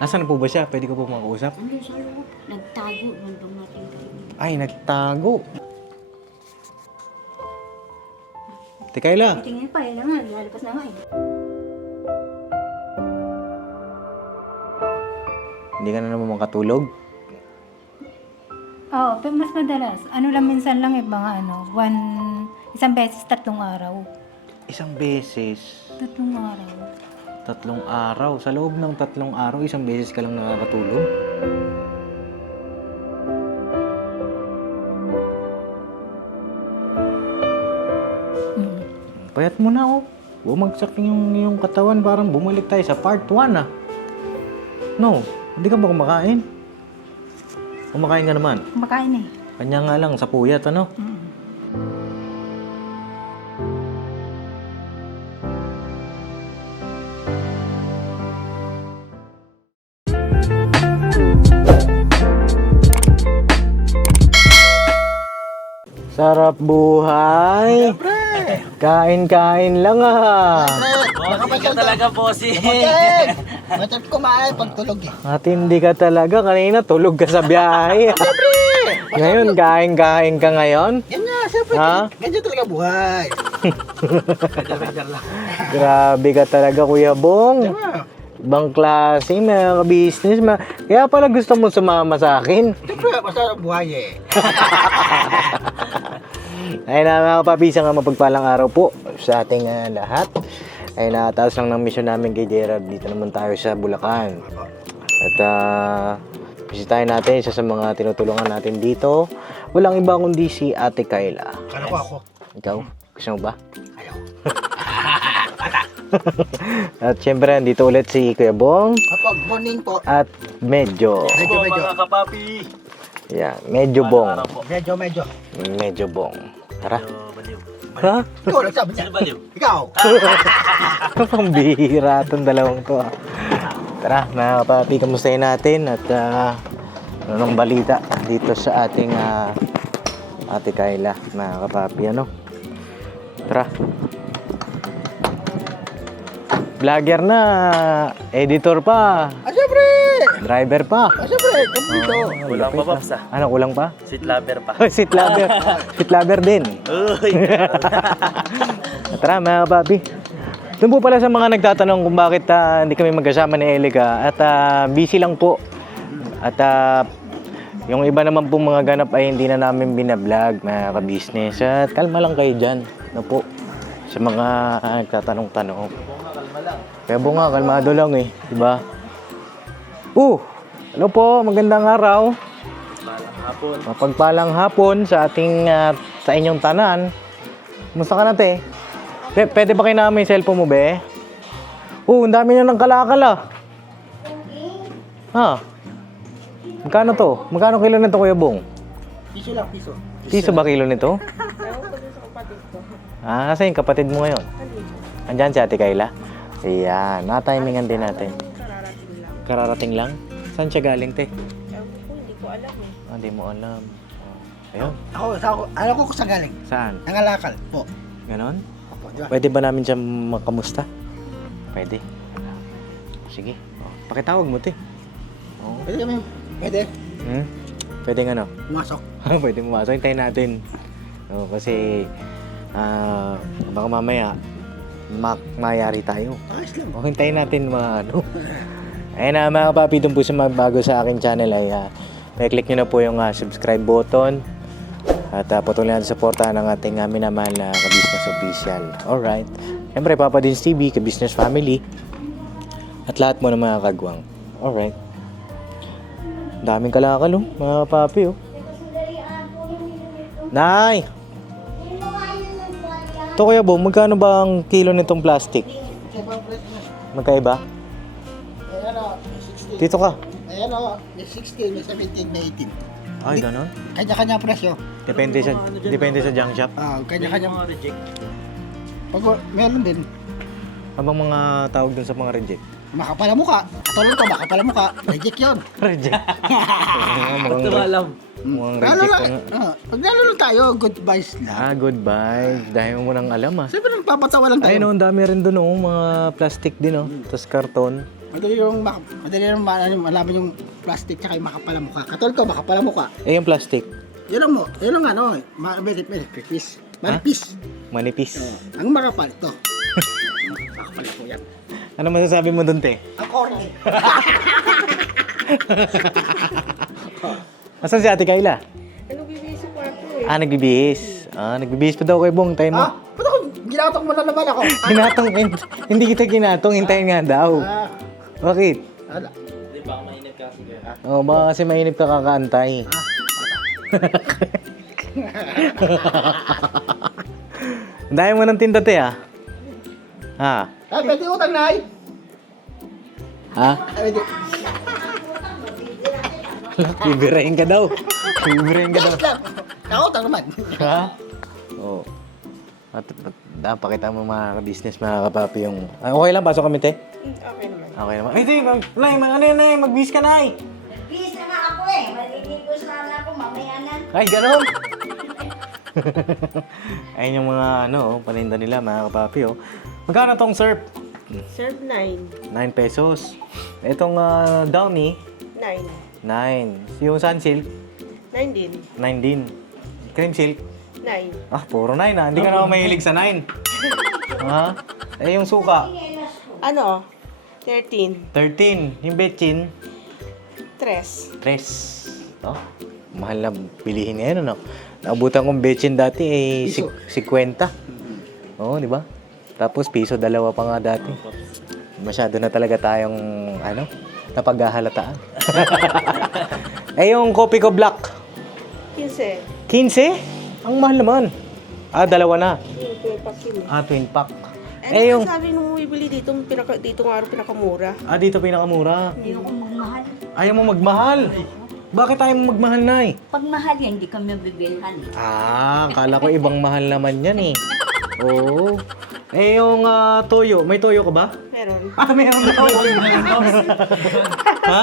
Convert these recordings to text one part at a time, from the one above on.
Asan na po ba siya? Pwede ko po makausap? Ano sa loob? Nagtago nung dumating kayo. Ay, nagtago. Tikayla. Tingin pa, yun na nga, lalabas na nga eh. Hindi ka na naman makatulog? Oo, pero mas madalas. Ano lang, minsan lang mga isang beses, 3 araw. Isang beses. 3 araw. 3 araw. Sa loob ng 3 araw, isang beses ka lang nakakatulog? Payat mo na, oh. Bumagsak yung katawan. Parang bumalik tayo sa part 1, ah. No, hindi ka ba kumakain? Kumakain ka naman. Kumakain eh. Kanya nga lang, sa puyat, ano? Sarap buhay. Kain-kain lang, ah. Bossing ka talaga, bossing. Matap kumain pag tulog eh. At hindi ka talaga. Kanina tulog ka sa biyahe. Ngayon, kain-kain ka ngayon? Yan nga, siyempre. Ha? Ganyan talaga buhay. Grabe ka talaga, Kuya Bong. Ibang klase, mga business. Kaya pala gusto mo sumama sa akin. Siyempre, masarap buhay eh. Ay na mga kapabisa nga mapagpalang araw po sa ating lahat. Ay nakataos lang ng mission namin kay Gerald. Dito naman tayo sa Bulacan. At bisitahin natin isa sa mga tinutulungan natin dito. Walang iba kundi si Ate Kayla. Kala ko ako. Ikaw? Gusto mo ba? Ayaw. At syempre nandito ulit si Kuya Bong. Kapag morning po. At medyo. Medyo. Mga kapapi. Yeah, medyo Bong. Medyo. Medyo Bong. Tara. Baliw. Ha? Ikaw, nagsabi niya. Sino baliw? Ikaw. Pambihira itong dalawang to. Tara, mga kapapi, kamustahin natin at ano nang balita dito sa ating Ate Kayla, mga kapapi, ano? Tara. Vlogger na, editor pa, Siyempre. driver pa. Siyempre, kompleto. Kulang pa, Paps, ah. Ano, kulang pa? Sweet lover pa. Seat lover. Seat lover din. Uy! Tara mga kapapi. Doon po pala sa mga nagtatanong kung bakit hindi kami magkasama ni Elica at busy lang po. At yung iba naman po mga ganap ay hindi na namin binablog mga ka-business. At kalma lang kayo dyan. Ano po? Sa mga nagtatanong-tanong. Kaya bunga, kalmado lang eh. Diba? Hello po, magandang araw. Hapon. Mapagpalang hapon sa ating sa inyong tanan. Kumusta ka na, te? Pwede ba kayo namin yung cellphone mo, be? Ang dami nyo ng kalakal, ah. Ha? Magkano to? Magkano kilo nito, Kuya Bong? Piso lang, piso. Piso ba kilo nito? Nasa yung kapatid mo ngayon? Andyan si Ate Kayla? Ayan, natimingan din natin. Kararating lang? Saan siya galing, te? Hindi ko alam eh. Hindi mo alam. Ayun. Alam ko kung saan galing. Saan? Nangalakal po. Ganon? Opo, di ba? Pwede ba namin siya makamusta? Pwede. Sige. Pakitawag mo, te. Oo. Pwede kami. Pwede. Pwede nga, no? Pumasok. Pwede pumasok. Hintayin natin. Kasi, baka mamaya, mayari tayo. Ayos lang. Hintayin natin mga ano. Ayun na mga kapapi, doon po sa mga bago sa aking channel ay click nyo na po yung subscribe button at patuloy natin supportahan ng ating minamahal na ka-business official. Alright. Siyempre, Papa Dins TV, ka-business family at lahat mo ng mga kagwang. Alright. Daming kalakal, oh, mga kapapi, oh. Nay! Ito, Kuya Bo, magkano ba ang kilo nitong plastic? Magkaiba? Ayan o, may 60. Dito ka. Ayan o, may 16, may 17, may 18. Ay, ganon? Kanya-kanya presyo. Depende sa junk shop. Kanya-kanya. Mga reject. Pag meron din, Abang mga tawag dun sa mga reject. makapala muka. Katulad ko, makapala muka. Reject yun. Reject. Ba't alam? Mukhang Lalo reject lang, ko nga. pag nalulong tayo, good vibes na. Goodbye. Dahil mo nang alam, ah. Siyempre nagpapatawa lang tayo. Ayun, ang dami rin dun, oh. Mga plastic din, oh. Tapos karton. Madali yung malaman yung plastic tsaka yung makapal ang mukha. Katol ko, makapal ang mukha. Eh, yung plastic. Yun ang ano, manipis. Manipis. Ang makapal, ito. Makapal ako yan. Ano masasabi mo dun, te? Ang corny. Asan si Ate Kayla? Ano bibili sa kwarto eh? Nagbibihis. Nagbibihis pa daw kay Bong. Tayo mo. Ba't ako, ginatok mo na naman ako? Ginatong, hindi kita ginatong. Hintayin nga daw. Bakit? Ala. Hindi ba mainit kasi kaya? Baka kasi mainip ka kakaantay. Ang dami mo ng tinta, te, ah. Pwede utang, Nay. Pwede. Bibirahin ka daw. Bibirahin ka daw. Yes lang. Utang naman. Ha? Oo. Pakita mo mga business, mga kapapi yung... okay lang, pasok kami, te? Okay naman. Okay naman. Ay, te, Nay, ano yan, Nay? Mag-bis ka, Nay. Bis na nga ako eh. Maliligo sana ako mamaya na. Ay, gano'n. Ayun yung mga, paninda nila, mga kapapi, oh. Magkano tong surf? Serve 9. 9 pesos. Itong Downy, 9. 9. Yung Sunsilk, 9 din. 9 din. Cream Silk, 9. puro 9 ah. Hindi ka naman mahilig sa 9. Ha? Eh, yung suka, Ano? 13. 13. Yung betchin, 3. 3. Oh, mahal na bilihin ngayon, ano? Naabutan kong betchin dati, Piso. 50. Oo, di ba? Tapos piso, dalawa pa nga dati. Masyado na talaga tayong, napaghahalataan. Yung kopi ko black, 15. 15? Ang mahal naman. Dalawa na. Yung 12 pack yun. Twin pack. Yung... sabi nung bibili dito, dito nga rin pinakamura. Dito pinakamura. Hindi ako magmahal. Ayaw mo magmahal. Bakit ayaw mo magmahal, Nay? Pag mahal yan, hindi kami bibilhan. Kala ko ibang mahal naman yan eh. Oo. Yung toyo, may toyo ka ba? Meron. Meron daw. Ha?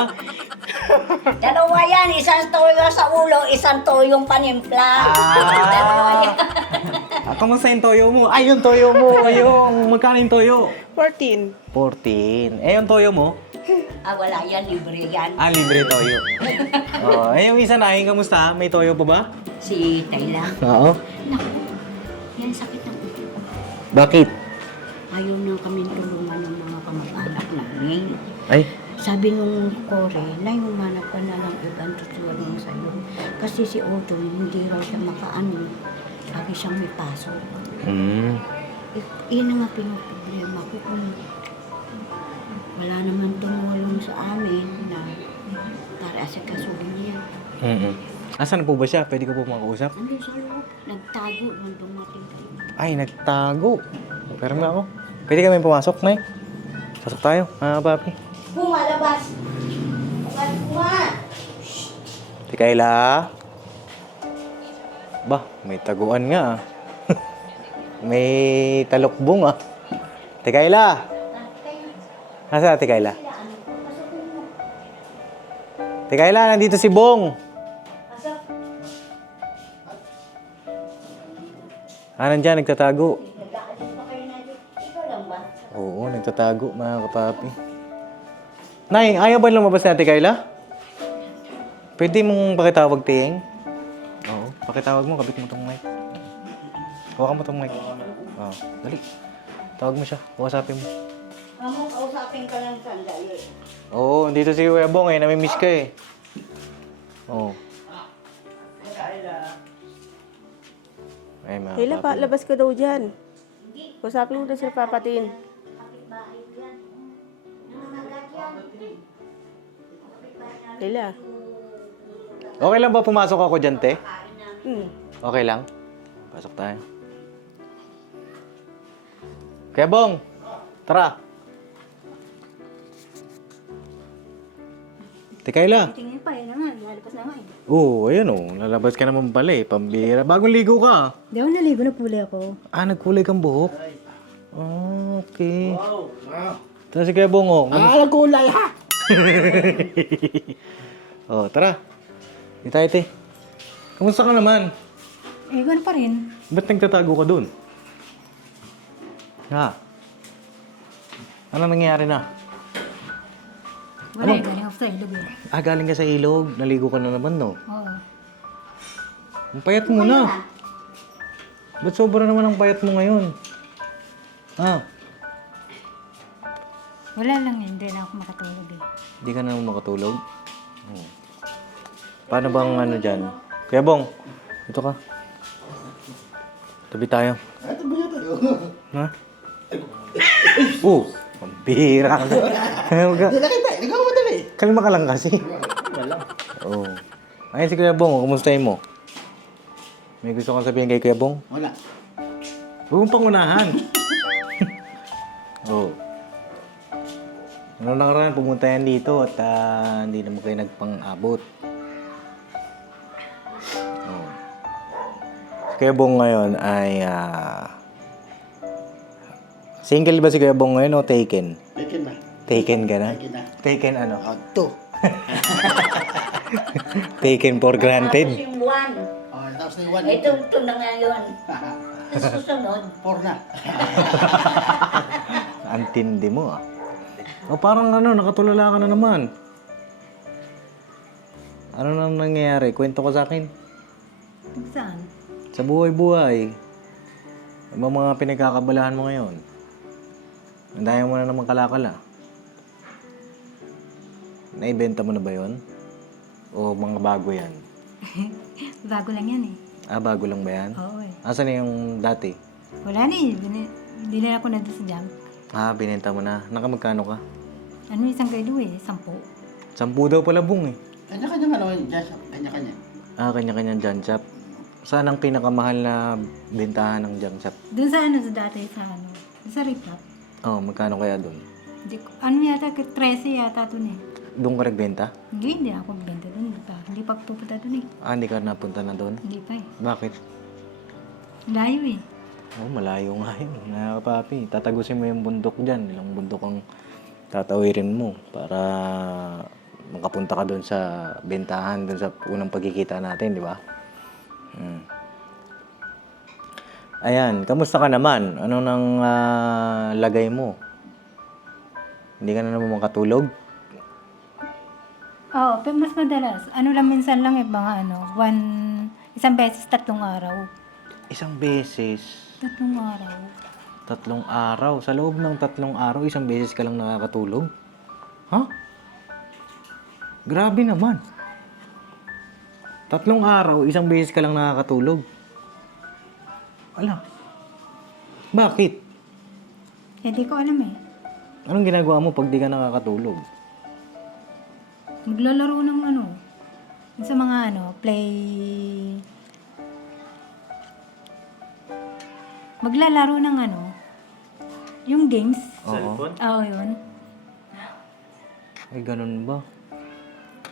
Dalawa yan, isang toyo sa ulo, isang toyong panimpla. Dalawa yan. Kamusta yung toyo mo? Yung toyo mo. Magkano yung toyo? 14. 14. Yung toyo mo? Wala yan, libre yan. Libre toyo. Yung isa na, kamusta? May toyo pa ba? Si Tayla. Oo. Naku, yan sakit ng ulo. Bakit? Ayaw na kami tulungan ng mga kamag-anak namin. Ay, Sabi nung Kore, humanap ka na ng ibang tutulong sa'yo. Kasi si Otto, hindi raw siya makaano. Lagi siyang may pasok. Iyan na nga pinoproblema ko kung wala naman tumulong sa amin na para asikasuhin niya. Asan po ba siya? Pwede ko po makausap? Ano sa loob? Nagtago nung dumating kayo. Ay, nagtago. Pero nga ako. Pwede kami pumasok, Nay? Pasok tayo, mga papi. Pumalabas! Si Kayla. Ba, may taguan nga ah. May talukbong ah. Ate Kayla. Nasaan Ate Kayla? Ate Kayla, nandito si Bong. Nandyan, nagtatago. Oo, nagtatago mga kapapi. Nay, ayaw ba lumabas ni Ate Kayla? Pwede mong pakitawag, Tiyeng? Oo, pakitawag mo, kabit mo tong mic. Hawakan mo tong mic. Oo, dali. Tawag mo siya, kausapin mo. Kausapin ka lang sandali. Oo, dito si Kuya Bong eh, namimiss ka eh. Oo. Ay, mga Hila pa, kapapi. labas ka daw dyan. Kusapin mo daw sila papatin. Hila. Okay lang ba pumasok ako dyan, te? Okay lang? Pasok tayo. Kuya Bong, tara. Ate Kayla. Tingin pa, yan naman. Lalabas na nga eh. Oo, ayun oh. Lalabas ka naman pala eh. Pambira. Bagong ligo ka. Di ako naligo, napuli ako. Nagkulay kang buhok? Okay. Tara si Kuya Bong oh. Nagkulay ha! Tara. Di tayo, te. Kamusta ka naman? Gano'n pa rin. Ba't nagtatago ka dun? Ha? Ano nangyayari na? Wala eh, galing ako sa ilog eh. Ah, galing ka sa ilog. Naligo ka na naman, no? Oo. Ang payat mo na. Ba't sobra naman ang payat mo ngayon? Ah, Wala lang eh, hindi na ako makatulog eh. di ka na naman makatulog? Oh. Paano bang ano dyan? Kuya Bong, ito ka. Tabi tayo. Ito ba yun tayo? Ha? Oh, ang bihira ka. Hindi na kita, hindi ka madali. Kalma ka lang kasi. Oo. Ayun si Kuya Bong, kumustahin mo? May gusto kang sabihin kay Kuya Bong? Wala. Huwag mong pangunahan. Oo. Ano nakaraan, pumunta yan dito at hindi naman kayo nagpang-abot. Oo. Si Kuya Bong ngayon ay single ba si Kuya Bong ngayon o taken? Taken na. Taken ka na? Taken na. Taken ano? Ito. Taken for granted? Tapos yung one. Tapos na yung one. Ito na ngayon. Tapos susunod. 4 na. Antindi mo ah. O parang ano, nakatulala ka na naman. Ano nang nangyayari? Kwento ko sa akin. Saan? Sa buhay-buhay. Ano mga pinagkakabalahan mo ngayon? Andayan mo na naman kalakala. Naibenta mo na ba yon? O mga bago yan? Bago lang yan eh. Ah, bago lang ba yan? Oo eh. Asan na yung dati? Wala na eh. Dinala ko na doon sa junk. Ah, binenta mo na. Nakamagkano ka? Ano isang kilo eh? 10. 10 daw pala Bong eh. Kanya-kanya nga naman, Josh. Kanya-kanya. Ah, kanya-kanyang junk shop. Saan ang pinakamahal na bentahan ng junk shop? Doon sa ano, sa dati sa ano. Sa Riplap. Oh, magkano kaya doon? Ano yata, 13 yata doon eh. Doon ka nagbenta? Hindi ako benta doon. Hindi pa pupunta doon eh. Ah, hindi ka napunta na doon? Hindi pa eh. Bakit? Layo eh. Oh, malayo nga yun. Papi, tatagusin mo yung bundok dyan. Ilang bundok ang tatawirin mo para makapunta ka doon sa bentahan, doon sa unang pagkikita natin, di ba? Ayan, kamusta ka naman? Ano nang lagay mo? Hindi ka na naman makatulog? Oo, pero mas madalas. Ano lang minsan lang eh, mga ano, isang beses 3 araw. Isang beses, 3 araw. 3 araw. Sa loob ng 3 araw, isang beses ka lang nakakatulog? Ha? Grabe naman. 3 araw, isang beses ka lang nakakatulog. Ala. Bakit? Eh, di ko alam eh. Anong ginagawa mo pag di ka nakakatulog? Maglalaro ng ano, sa mga ano, maglalaro ng ano, yung games. Oo. Oo, yun. Ay, ganun ba?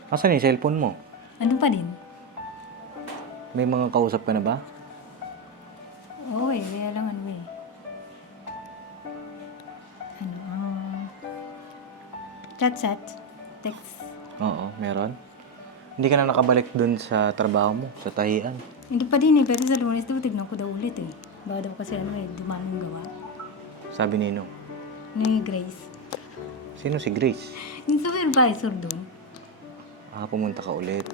Asan yung cellphone mo? Ano pa din? May mga kausap ka na ba? Oo eh, kaya lang ano eh. Ano, chat, text. Oo, meron. Hindi ka na nakabalik dun sa trabaho mo, sa tahian. Hindi pa din eh, pero sa Lunes daw, tignan ko daw ulit eh. Baka daw kasi ano eh, dumanong gawa. Sabi nino. Ni Grace. Sino si Grace? Yung supervisor doon. Ah, pumunta ka ulit.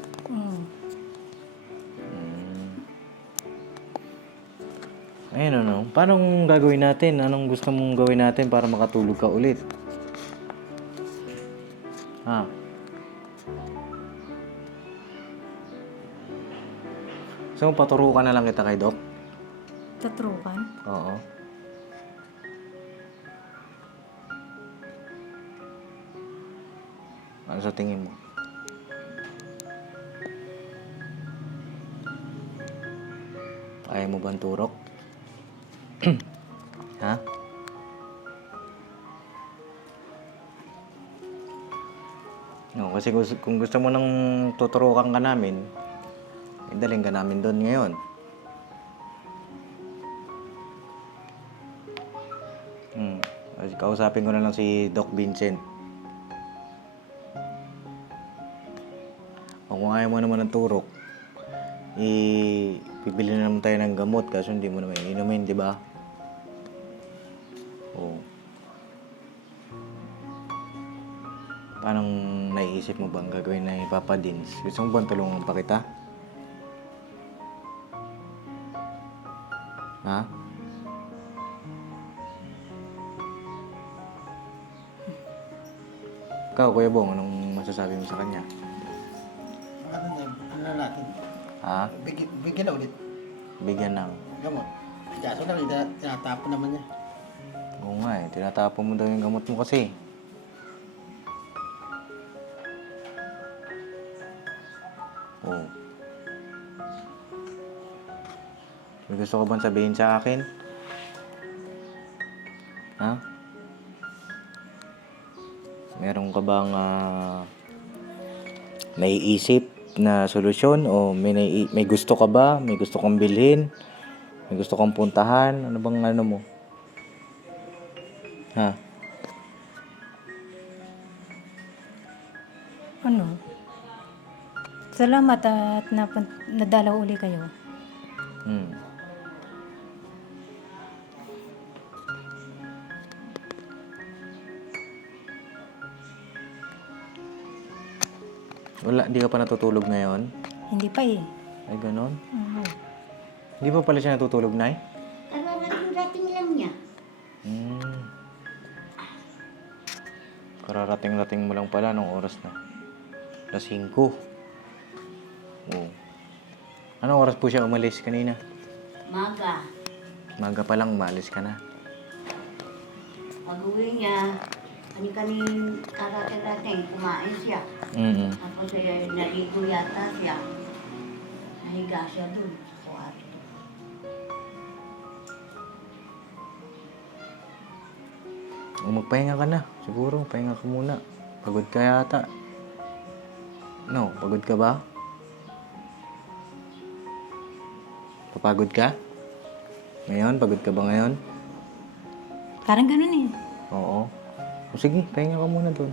Ayun ano, paano gagawin natin? Anong gusto mong gawin natin para makatulog ka ulit? Ha? So, paturukan na lang kita kay Doc? Tatrukan. Oo. Ano sa tingin mo? Ayaw mo bang turok? Ha? No, kasi kung gusto mo nang tuturukan ka namin, daling ka namin doon ngayon. Kausapin ko na lang si Doc Vincent. O kung ayaw mo naman ng turok, bibili na naman tayo ng gamot kasi hindi mo naman inumin, di ba? Oo. Paano bang naiisip mo bang gagawin na ni Papa Dins? Gusto mo bang tulungan pa kita? Ha? Ikaw, Kuya Bong, anong masasabi mo sa kanya? Ano na natin? Ha? Bigyan na ulit. Bigyan ng... Gamot. Kaso lang, tinatapon naman niya. Oo nga eh, tinatapon mo daw yung gamot mo kasi. Oo. May gusto ko bang sabihin sa akin? Ha? Meron ka bang naiisip na solusyon o may gusto ka ba? May gusto kang bilhin? May gusto kang puntahan? Ano bang ano mo? Ha? Ano? Salamat at nadalaw uli kayo. Hmm. Wala, di ka pa natutulog ngayon? Hindi pa eh. Ay, ganon? Oo. Hindi pa pala siya natutulog, Nay? Dating lang niya. Hmm. Kararating-rating mo lang pala nung oras na. Alas 5. Oo. Anong oras po siya umalis kanina? Maga. Maga pa lang, umalis ka na. Pag-uwi niya, kani-kaning karating-rating, kumain siya. Mm. Tapos naligo yata siya. Nahiga siya dun sa kwarto. O magpahinga ka na. Siguro, pahinga ka muna. Pagod ka yata. No, pagod ka ba? Papagod ka? Ngayon, pagod ka ba ngayon? Parang ganun eh. Oo. O sige, pahinga ka muna doon.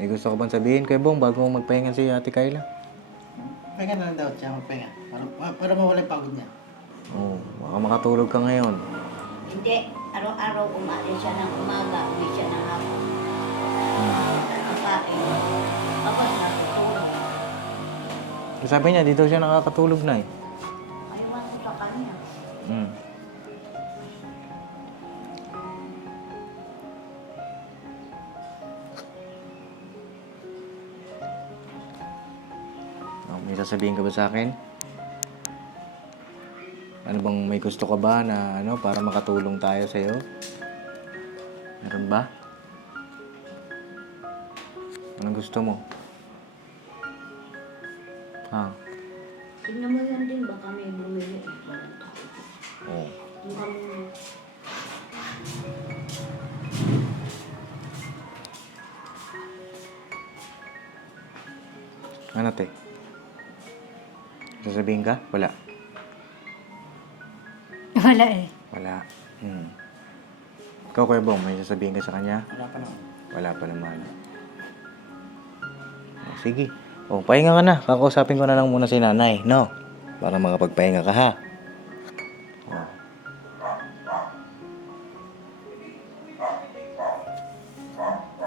May gusto ka bang sabihin kay Bong bago mo magpahinga si Ate Kayla? Pahinga na lang daw siya magpahinga. Para mawala yung pagod niya. Oo, baka makatulog ka ngayon. Hindi. Araw-araw umalis siya ng umaga, uwi siya ng hapon. Kakain. Tapos natutulog. Sabi niya, dito siya nakakatulog na eh. Ayaw ko sa kanya. Mm. May sasabihin ka ba sa akin? Ano bang may gusto ka ba na ano para makatulong tayo sa iyo? Meron ba? Anong gusto mo? Ha? Tingnan mo yun din, baka may bumili. Walang tao. Oo. Yung kami, Ano te? Sasabihin ka? Wala. Wala eh. Wala. Ikaw, Kuya Bong, may sasabihin ka sa kanya? Wala pa naman. Wala pa naman. O, sige. O, pahinga ka na. Kakausapin ko na lang muna si nanay, no? Para makapagpahinga ka, ha? O.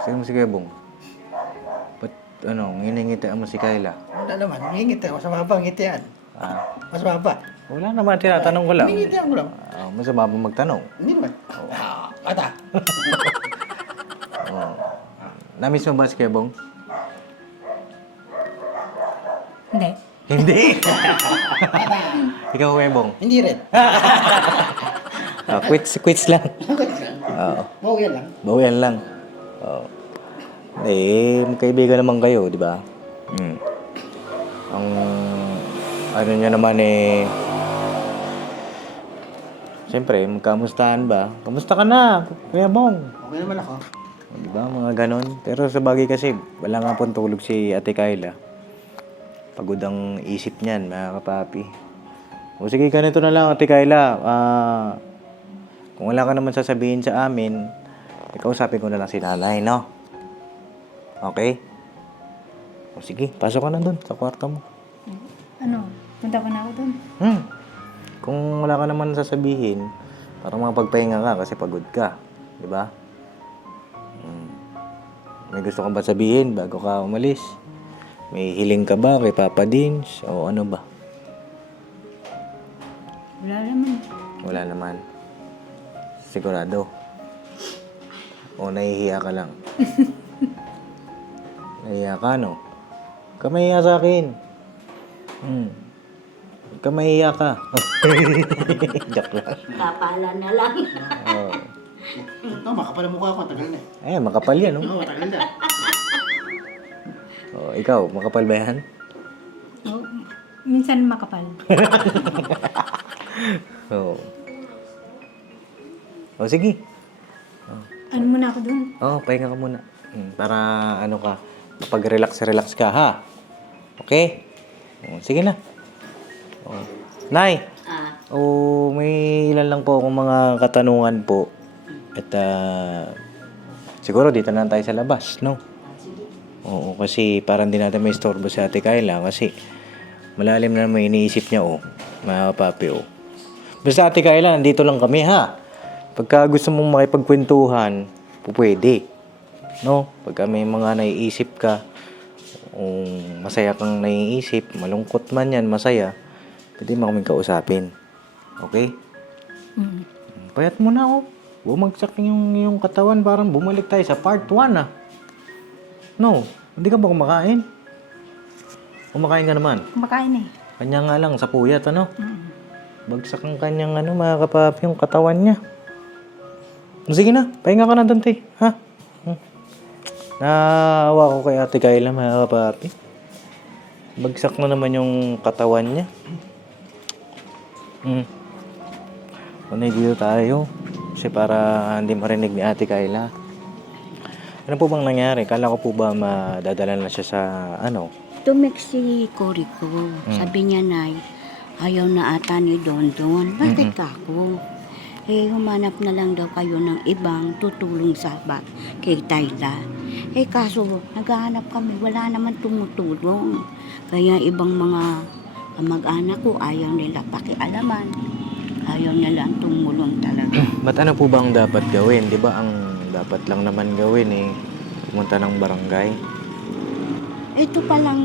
Sige mo si Kuya Bong. Ba't, nginingitian mo si Kayla? Wala naman. Ngingit ako. Mas mababa ang ngitian. Ah, Mas mababa. wala naman. Tinatanong ko lang. Ngingitian ko lang. Masama ba magtanong? Hindi naman. Ata. O. Namiss mo ba si Kuya Bong? Hindi. Hindi. Ikaw, Kuya Bong. Hindi rin. Quits lang. Oo. Mawin lang. Bawian lang. Oo. Kaibigan naman kayo, di ba? Ang ano niya naman siyempre, magkamustahan ba? Kamusta ka na, Kuya Bong? Okay naman ako. Di ba, mga ganon. Pero sa bagay kasi, wala nga pong tulog si Ate Kayla. Pagod ang isip niyan, mga kapapi. O sige, ganito na lang, Ate Kayla. Kung wala ka naman sasabihin sa amin, ikausapin ko na lang si nanay, no? Okay? O sige, pasok ka na dun sa kwarto mo. Ano? Punta ko na ako dun. Kung wala ka naman sasabihin, para makapagpahinga ka kasi pagod ka. Di ba? May gusto ka ba sabihin bago ka umalis? May hiling ka ba kay Papa Dins? O ano ba? Wala naman. Wala naman. Sigurado. O nahihiya ka lang? Nahihiya ka, no? Huwag ka mahihiya sa akin. Huwag ka mahihiya ka. Joke lang. Kapala na lang. Oh. Ito, makapal ang mukha ko. Tagal na eh. Makapal yan, no? Oo, tagal na. Oh, ikaw, makapal ba yan? Oh, minsan makapal. Oo. O, sige. Ano muna ako dun? Oo, pahinga ka muna. Para, ano ka, kapag-relax ka, ha? Okay? O, sige na. O. Nay! May ilan lang po akong mga katanungan po. At, siguro dito na lang tayo sa labas, no? Oo, kasi parang di natin may istorbo si Ate Kayla kasi malalim na naman iniisip niya, mga papi, Basta Ate Kayla, nandito lang kami, ha? Pagka gusto mong makipagkwentuhan, pwede. No? Pagka may mga naiisip ka, masaya kang naiisip, malungkot man yan, masaya, pwede mo kaming kausapin. Okay? Payat mo na, Bumagsak yung katawan, parang bumalik tayo sa part 1, No, hindi ka ba kumakain? Kumakain ka naman. Kumakain eh. Kanya nga lang, sa puyat, Bagsak ang kanyang, mga kapapi, yung katawan niya. Sige na, pahinga ka na, Dante. Ha? Naawa ko kay Ate Kayla, mga kapapi. Bagsak na naman yung katawan niya. Unay dito tayo. Kasi para hindi marinig ni Ate Kayla. Ano po bang nangyari? Kala ko po ba madadala na siya sa Tumik si Cory ko. Sabi niya, Nay, ayaw na ata ni Dondon. Bakit ka ako? Humanap na lang daw kayo ng ibang tutulong sa kay Tayla. Kaso, naghahanap kami, wala naman tumutulong. Kaya ibang mga kamag-anak ko, ayaw nila pakialaman. Ayaw nila tumulong talaga. Ba't ano po ba ang dapat gawin? Di ba ang dapat lang naman gawin pumunta ng barangay? Ito palang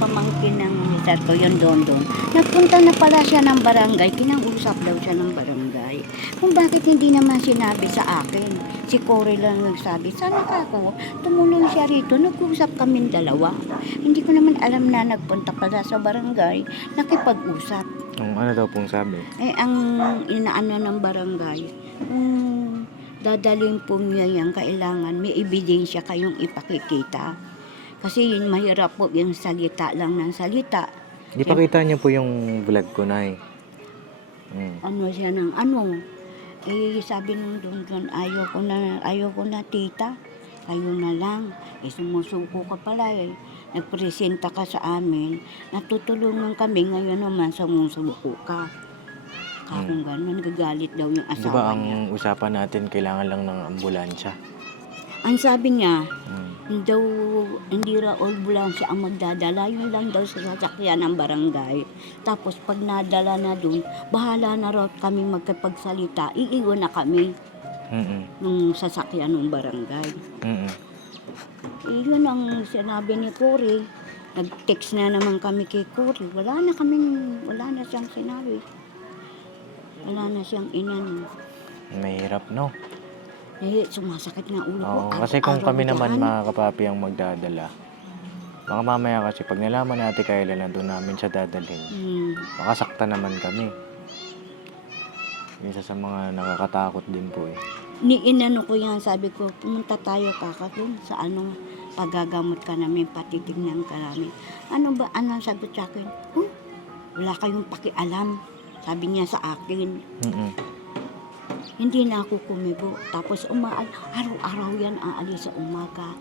pamangkin ng mister ko, yung Dondon. Nagpunta na pala siya ng barangay, kinausap daw siya ng barangay. Kung bakit hindi naman sinabi sa akin. Si Cory lang nagsabi, sana ako, tumulong siya rito, nag-usap kaming dalawa. Hindi ko naman alam na nagpunta pala sa barangay, nakipag-usap. Ano daw pong sabi? Ang inaano ng barangay, dadalhin po niya yan, kailangan may ebidensya kayong ipakikita. Kasi yun, mahirap po yung salita lang ng salita. Ipakita niyo po yung vlog ko, Nay. Ano siya ng sabi nung Dondon, ayaw ko na tita, kayo na lang. Sumusuko ka pala nagpresenta ka sa amin, natutulungan kami, ngayon naman sumusuko ka. Kung gano'n, nagagalit daw yung asawa Di ba ang niya. usapan natin, kailangan lang ng ambulansya? Ang sabi niya, hindi raw ambulansya ang magdadala, yun lang daw sa sasakyan ng barangay. Tapos pag nadala na dun, bahala na raw kami magkapagsalita, iiwan na kami nung sasakyan ng barangay. Yun ang sinabi ni Cory. Nag-text na naman kami kay Cory. Wala na siyang sinabi. Wala na siyang inano. Mahirap, no? Sumasakit nga ulo ko. Oo, kasi kung kami naman mga kapapi ang magdadala, baka mamaya kasi pag nalaman natin kailan na doon namin siya dadalhin, makasakta naman kami. Isa sa mga nakakatakot din po Inano ko yan, sabi ko, pumunta tayo kakatun sa pagagamot ka namin, patitignan ka namin. Anong sagot sa akin? Wala kayong pakialam, sabi niya sa akin. Hindi na ako kumibo. Tapos araw-araw yan aalis sa umaga.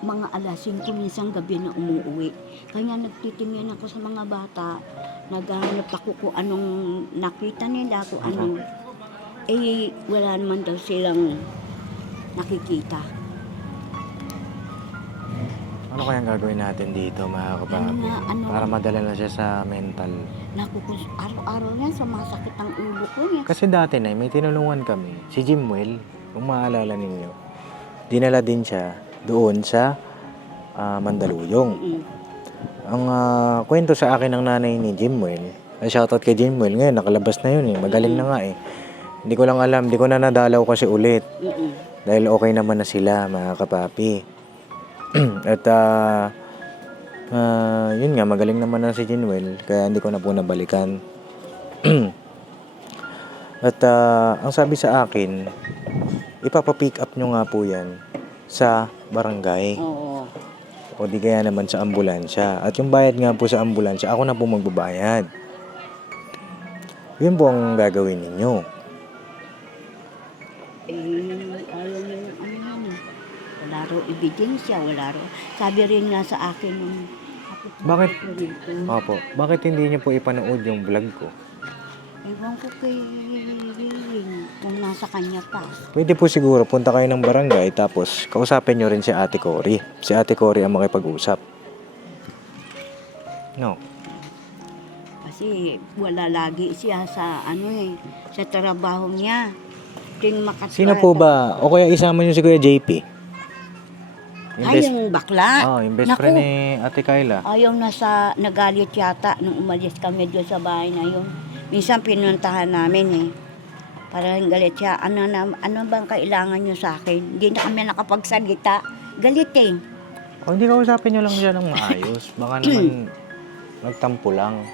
Mga alas 5 minsan gabi na umuwi. Kaya nagtitingin ako sa mga bata. Naghahanap ako kung anong nakita nila, kung anong... wala naman daw silang nakikita. Ano kayang gagawin natin dito mga kapapi? Para madala na siya sa mental. Araw-araw yan, sumasakit ang ulo ko niya. Kasi dati na may tinulungan kami, si Jimwell, kung maalala ninyo. Dinala din siya doon sa Mandaluyong. Mm. Ang kwento sa akin ng nanay ni Jimwell, shoutout kay Jimwell, ngayon nakalabas na yun eh, magaling na nga eh. Hindi ko lang alam, hindi ko na nadalaw kasi ulit. Mm. Dahil okay naman na sila, mga kapapi. At yun nga, magaling naman na si Jimwell, kaya hindi ko na po nabalikan. At ang sabi sa akin, ipapapick up nyo nga po yan sa barangay. Oo. O di kaya naman sa ambulansya. At yung bayad nga po sa ambulansya, ako na po magbabayad. Yun po ang gagawin ninyo. Ayaw na yung ano yan. Wala raw ebidensya, wala raw. Sabi rin nga sa akin nung Bakit? rito. Opo, bakit hindi nyo po ipanood yung vlog ko? Ewan ko kay Ririn kung nasa kanya pa. Pwede po siguro, punta kayo ng barangay, tapos kausapin nyo rin si Ate Cory. Si Ate Cory ang makipag-usap. No? Kasi wala lagi siya sa sa trabaho niya. Ting Sino po ba? O kaya isama nyo si Kuya JP? Ay, yung bakla. yung best Naku. friend ni Ate Kayla. Ayaw nagalit yata nung umalis kami doon sa bahay na yun. Minsan pinuntahan namin eh. Parang galit siya. Ano bang kailangan nyo sa akin? Hindi na kami nakapagsalita. Galit eh. O hindi kausapin nyo lang siya ng maayos. Baka naman nagtampo lang.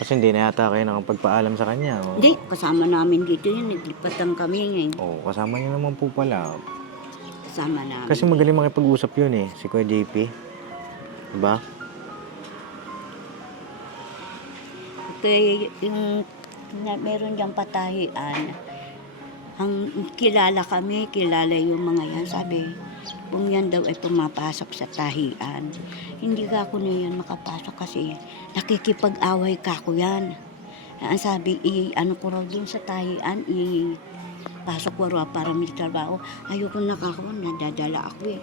Kasi hindi na yata kayo nakapagpaalam sa kanya. O, Hindi, kasama namin dito yun. Naglipatan kami eh. kasama nyo naman po pala. Kasama namin. Kasi magaling makipag-usap yun eh, si Kuya JP. Diba? Okay, meron diyang patahian. Ang kilala kami, kilala yung mga yan. Sabi, kung yan daw ay pumapasok sa tahian, hindi ka ako na yan makapasok kasi nakikipag-away ka ko yan. Ang sabi, ano ko raw din sa tahian, pasok ko raw para may trabaho. Ayoko nadadala ako eh.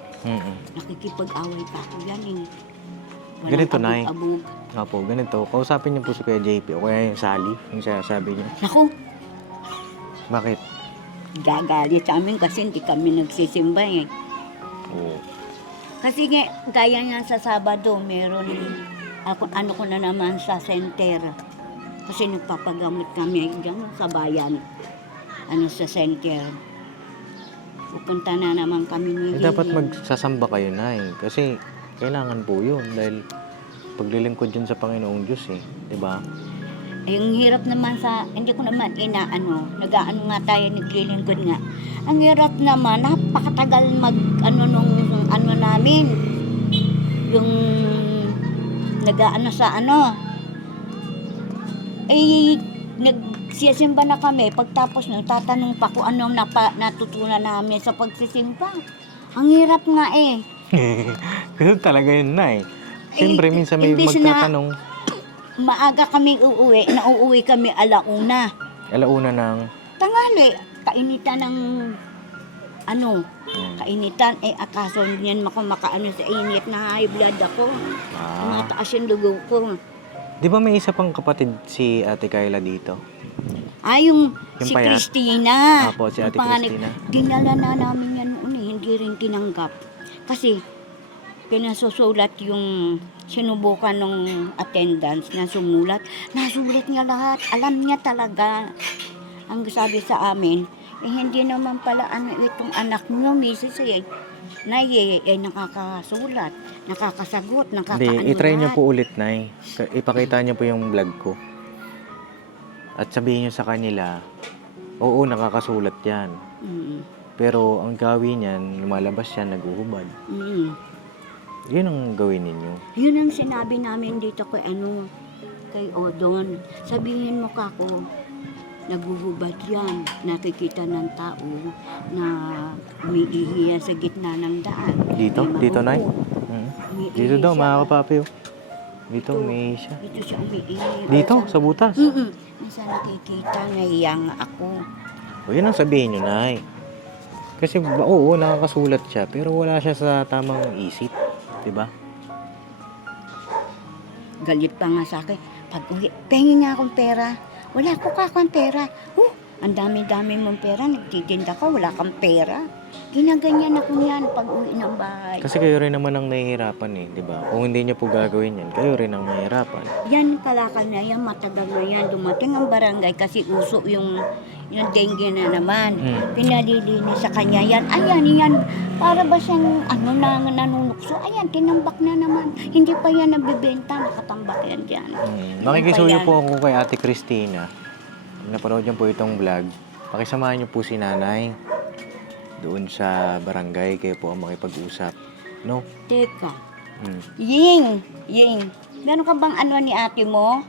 Nakikipag-away ka ko yan eh. Walang Ganito, Nay. abog-abog. Opo, ganito. Kausapin niyo po si Kuya JP o kaya yung Sally, yung sasabi niyo. Naku, Bakit? gagalit sa amin kasi hindi kami nagsisimba eh. Oo. Kasi nga, gaya nga sa Sabado, meron ano ko na naman sa center. Kasi nagpapagamot kami dyan sa bayan. Sa center. Pupunta na naman kami ni Dapat magsasamba kayo na eh. Kasi kailangan po yun dahil paglilingkod yun sa Panginoong Diyos eh. Diba? Yung hirap naman hindi ko naman nag-aano nga tayo, naglilingkod nga. Ang hirap naman, napakatagal namin. Yung nag-aano sa nagsisimba na kami. Pagtapos nung tatanong pa kung anong natutunan namin sa pagsisimba. Ang hirap nga eh. Ganun talaga yun na eh. Siyempre, minsan may imbis magtatanong. Maaga kami nauuwi kami alauna. Alauna ng... Tanghali, kainitan ng kainitan akaso niyan makaano sa init na high blood ako. Mataas yung dugo ko. Di ba may isa pang kapatid si Ate Kayla dito? Yung si payat? Christina. Apo, si Ate Yung panganay, Christina. Dinala na namin yan noon eh, hindi rin tinanggap. Kasi pinasusulat yung sinubukan ng attendance na sumulat. Nasulat niya lahat. Alam niya talaga. Ang sabi sa amin, hindi naman pala itong anak niyo, Mrs. Nakakasulat, nakakasagot, Hindi, itry niyo po ulit, Nay. Ipakita niyo po yung vlog ko. At sabihin niyo sa kanila, oo, nakakasulat yan. Pero ang gawin niyan, lumalabas yan, naguhubad. Yun ang gawin ninyo. Yun ang sinabi namin dito kay Odon. Sabihin mo kako, naguhubad yan. Nakikita ng tao na umiihi sa gitna ng daan. Dito? May Dito, Nay? Umiihi Dito daw, siya. mga kapapi. Dito, may siya. Dito siya umiihi. Dito, sa butas. Minsan nakikita, nahiya nga ako. O yun ang sabihin nyo, Nay. Kasi oo, nakakasulat siya, pero wala siya sa tamang isip. Diba? Galit pa nga sa akin. Pag uwi, pengi nga akong pera. Wala ko kakang pera. Ang dami-dami mong pera. Nagtitinda ka, wala kang pera. Ginaganyan ako yan pag uwi ng bahay. bahay. Kasi kayo rin naman ang nahihirapan eh, di ba? Kung hindi niyo po gagawin yan, kayo rin ang nahihirapan. Yan kalakal na yan, matagal na yan. Dumating ang barangay kasi uso yung dengue na naman. Pinalilinis sa kanya yan. Ayan, yan. Para ba siyang nanunukso? Ayan, tinambak na naman. Hindi pa yan nabibenta. Nakatambak yan dyan. Makikisuyo po ako kay Ate Christina. Kung napanood niyo po itong vlog, pakisamahan niyo po si nanay doon sa barangay. Kayo po ang makipag-usap. No? Teka. Hmm. Ying. Meron ka bang ano ni ate mo?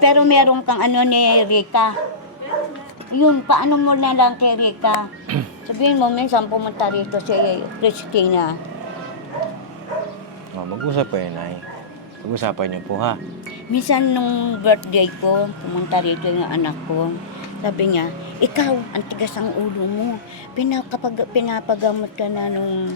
Pero meron kang ano ni Rika. Yun, paano mo na lang kay Rika? Sabihin mo, minsan pumunta rito si Christina. Mag-usap po yan, Nay. Pag-usapan niyo po, ha? Minsan nung birthday ko, pumunta rito yung anak ko. Sabi niya, ikaw, ang tigas ang ulo mo. Pinapagamot ka na nung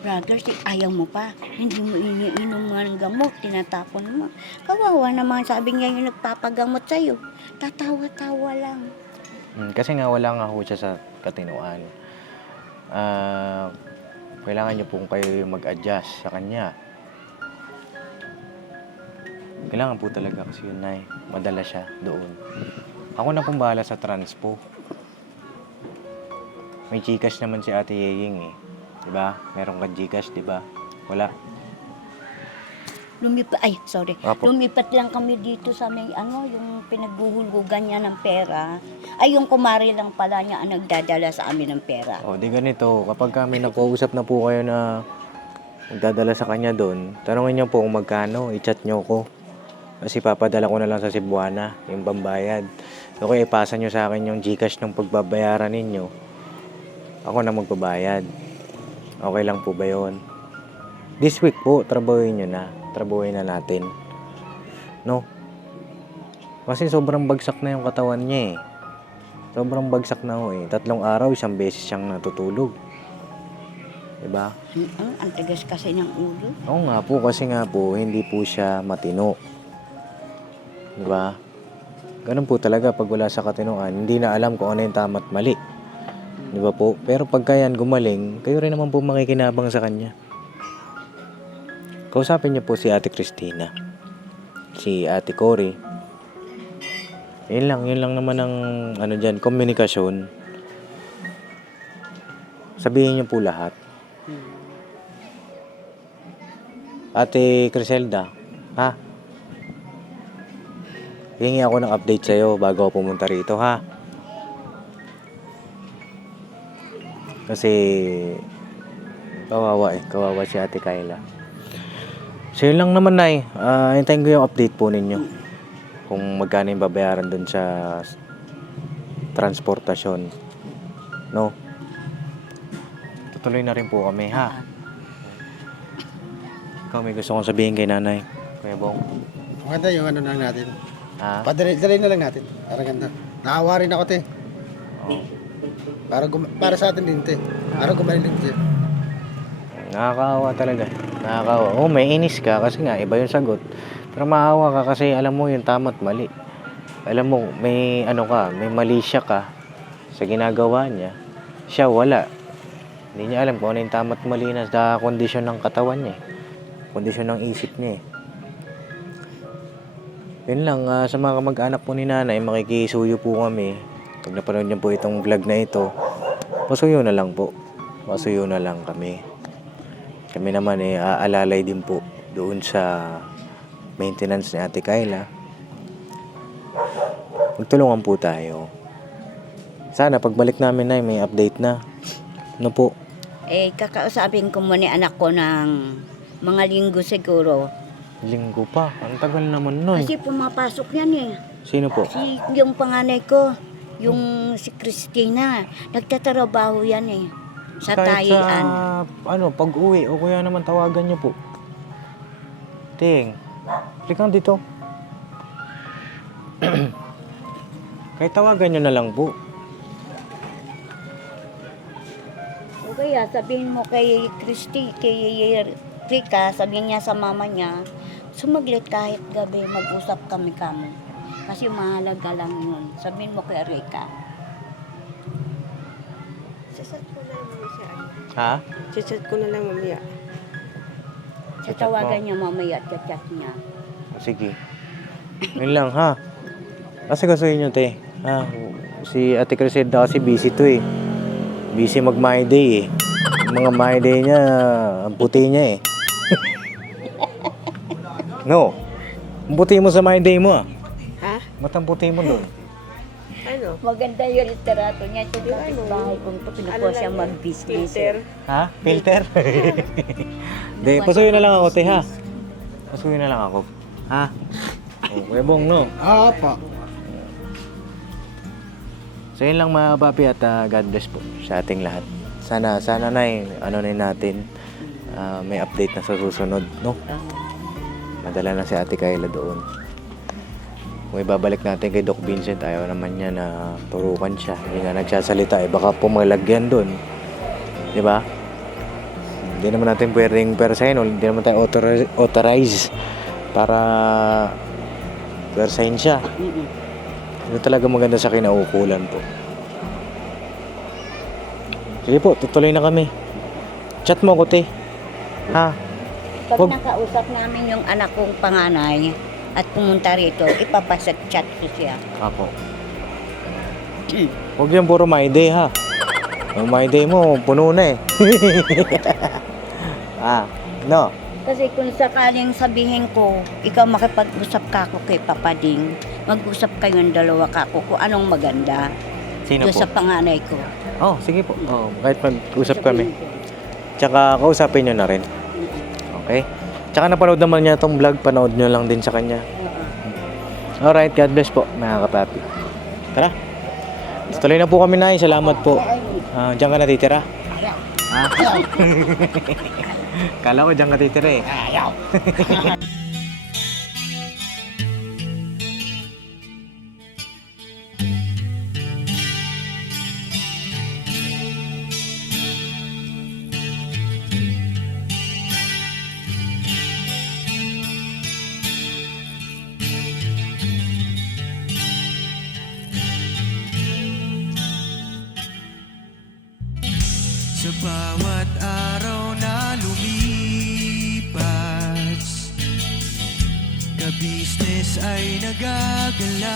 brothers, ayaw mo pa. Hindi mo iniinom nga ng gamot, tinatapon mo. Kawawa naman, sabi niya yung nagpapagamot sa'yo. Tatawa-tawa lang. Kasi nga wala nga ho siya sa katinuan. Kailangan niyo pong kayo mag-adjust sa kanya. Kailangan po talaga kasi yun, Nay. Madala siya doon. Ako na pong bahala sa transpo. May Gcash naman si Ate Yeying eh. Diba? Meron ka Gcash, diba? Wala. Apo. Lumipat lang kami dito sa may yung pinaghuhulgugan niya ng pera. Ay, yung kumari lang pala niya ang nagdadala sa amin ng pera. O, di ganito. Kapag kami nag-uusap na po kayo na magdadala sa kanya doon, tanongin niyo po kung magkano, i-chat niyo ko. Kasi papadala ko na lang sa Cebuana, yung pambayad. Okay, ipasa niyo sa akin yung Gcash ng pagbabayaran ninyo. Ako na magbabayad. Okay lang po ba yun? This week po, trabahuin nyo na. Trabahuin na natin. No? Kasi sobrang bagsak na yung katawan niya eh. Sobrang bagsak na ho eh. 3 araw, 1 beses siyang natutulog. Diba? Ang tigas kasi ng ulo. Oo nga po, kasi nga po, hindi po siya matino. Diba? Ganun po talaga pag wala sa katinuan. Hindi na alam kung ano yung tama at mali. Diba po? Pero pagka yan gumaling, kayo rin naman po makikinabang sa kanya. Kausapin niyo po si Ate Christina. Si Ate Cory. Yun lang naman ang dyan, komunikasyon. Sabihin niyo po lahat. Ate Criselda, ha? Hingi ako ng update sa'yo bago ako pumunta rito, ha? Kasi kawawa si Ate Kayla. So yun lang naman, Nay. Hintayin ko yung update po ninyo. Kung magkano yung babayaran dun sa transportasyon. No? Tutuloy na rin po kami, ha? Ikaw may gusto kong sabihin kay Nanay. Kuya Bong. Maganda yung ano lang natin. Ha? Padali na lang natin. Para ganda. Naawa rin ako, te. Oh. Para sa atin din, te. Para gumaling din, te. Nakakaawa talaga. Nakakaawa. Oh, may inis ka kasi nga iba yung sagot. Pero maawa ka kasi alam mo yung tama at mali. Alam mo, may may mali siya ka sa ginagawa niya. Siya wala. Hindi niya alam kung ano yung tama at mali na sa kondisyon ng katawan niya. Kondisyon ng isip niya. Yun lang, sa mga kamag-anak po ni Nanay, makikisuyo po kami. Pag napanood niyo po itong vlog na ito, pasuyo na lang po. Pasuyo na lang kami. Kami naman aalalay din po doon sa maintenance ni Ate Kayla. Magtulungan po tayo. Sana pagbalik namin na may update na. Ano po? Kakausapin ko muna anak ko ng mga linggo siguro. Linggo pa. Ang tagal naman nun. Kasi pumapasok yan eh. Sino po? Yung panganay ko, yung si Christina, nagtatrabaho yan eh. Sa Kahit Tayian. sa pag-uwi o kaya naman tawagan niyo po. Ting, klikang dito. Kahit tawagan niyo na lang po. O kaya sabihin mo kay Rika, sabihin niya sa mama niya, sumaglit kahit gabi, mag-usap kami. Kasi mahalaga lang yun. Sabihin mo kay Rika. Chat ko na lang mamaya siya. Ha? Chat ko na lang mamaya. Tatawagan niya mamaya at chat niya. Sige. Yun lang, ha? Kasi gustuin nyo, te. Ha? Si Ate Crescenda kasi busy to eh. Busy mag my day eh. Yung mga my day niya, ang puti niya eh. No? Ang puti mo sa my day mo ah. Ha? Ba't ang puti mo doon? Ano? Maganda yung literato niya. Ito Yung ano? bahay kung ito pinupo siya mag-business. Filter. Ha? Filter? Hindi, pasuyo na lang ako, te, ha? Pasuyo na lang ako. Ha? Oh, Kuya Bong, no? Apa. So yun lang mga papi at God bless po sa ating lahat. Sana na ano na natin, may update na sa susunod, no? Madala na si Ate Kayla doon. Kung ibabalik natin kay Doc Vincent, ayaw naman niya na turukan siya. Hindi nga nagsasalita eh, baka pumalagyan doon. Di ba? Hindi naman natin pwedeng persahin o hindi naman tayo authorize para persahin siya. Ito talaga maganda sa kinaukulan po. Sige po, tutuloy na kami. Chat mo ko, te. Ha? Pag Wag- nakausap namin yung anak kong panganay at pumunta rito, ipapasa-chat ko siya. Ako. Huwag yan puro my day, ha? Yung my day mo, puno na eh. No. Kasi kung sakaling sabihin ko, ikaw makipag-usap ka ako kay Papa Ding, mag-usap kayong dalawa ka ako kung anong maganda Sino doon po? sa panganay ko. Oh, sige po. Oh, kahit mag-usap kami. Sabihin ko. Tsaka kausapin nyo na rin. Okay? Tsaka napanood naman niya tong vlog, panood nyo lang din sa kanya. Alright, God bless po, mga kapapi. Tara. Tuloy na po kami, Nay. Salamat po. Diyan ka natitira? Ha? Kala ko diyan ka titira eh. Sa bawat araw na lumipas, ka-business ay nagagalak.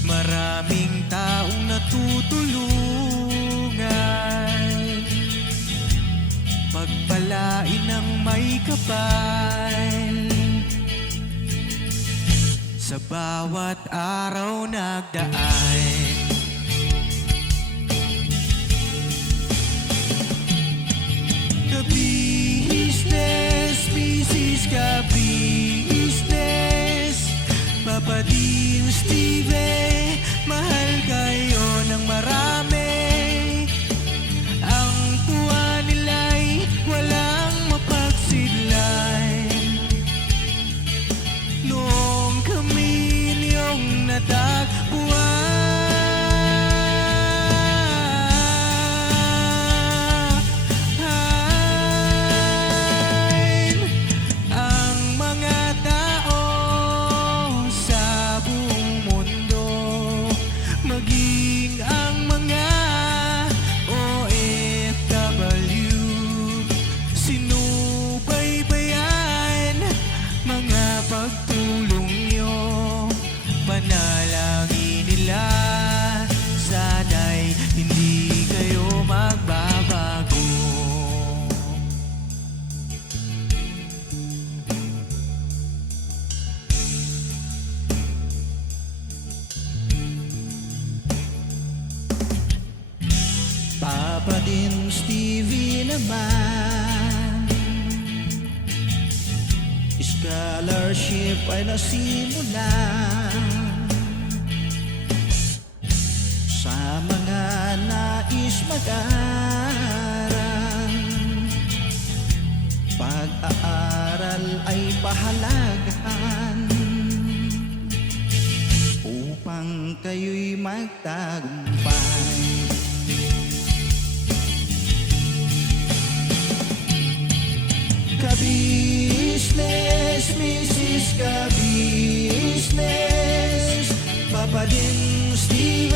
Maraming taong natutulungan, pagpalain ng may kapal. Sa bawat araw nagdaan, ka-business, business ka-business, Papa Dean, Steve, mahal kayo ng marami. Ang tuwa nila'y walang mapagsidlan. Noong kami niyong natagpuan, ang mga tao sa buong mundo, maging ang mga OFW, sinubaybayan mga pagtulong nyo, panalangin nila, sana'y hindi kayo magbabago. Papa din Stevie naman, scholarship ay nasimula sa mga nais mag-aral. Pag-aaral ay pahalagahan upang kayo'y magtagumpay. Ka-business, Mrs. Ka-business, Papa din Steve,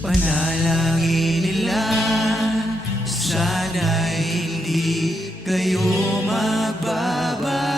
Panalangin nila sana'y hindi kayo magbabago.